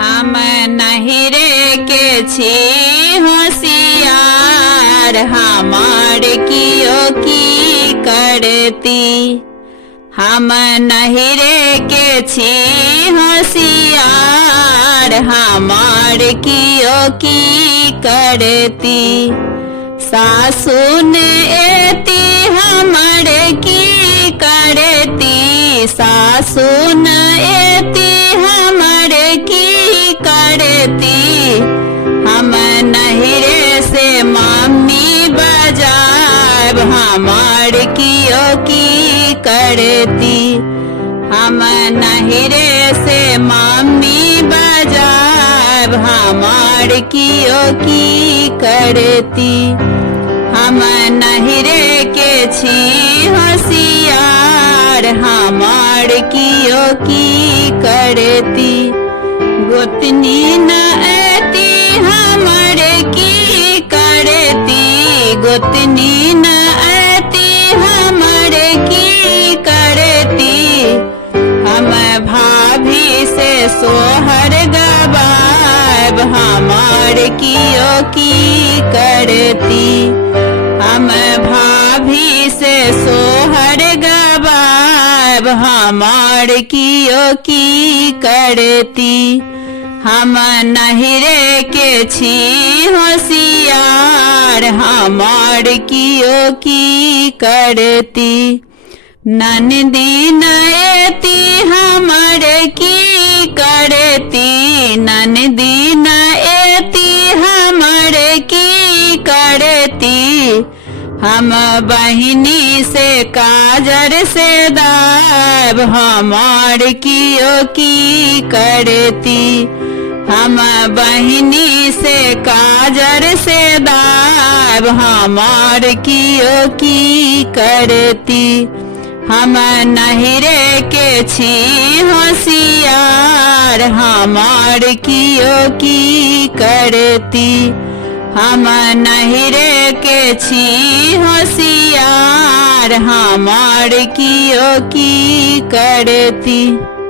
हम नहिरे के छी होशियार, हमार कियो की करती। हम नहिरे के छी होशियार, हमार कियो की करती। सासु ने एती हमर की करती, सासु न एती हमर की करती। हम नहिरे से मम्मी बजाब, हमार कियो की करती। हम नहिरे से मम्मी बजाब, हमार कियो की करती। हम नहिरे के छी होशियार, हमार कियो की करती। गोतनी न एती हमर की करती, गोतनी न एती हमर की करती। हम भाभी से सोहर गवाब, हमार कियो की करती। हम भाभी से सोहर गवाब, हमार कियो की करती। हम नहिरे के छी होशियार, हमार कियो की करती। ननदी न एती हमर की करती, ननदी न एती हमर की करती। हम बहिनी से काजर से दाब, हमार कियो की करती। हम बहिनी से काजर से दाब, हमार कियो की करती। हम नहिरे के छी होशियार, हमार कियो की करती। हम नहिरे के छी होशियार, हमार कियो की करती।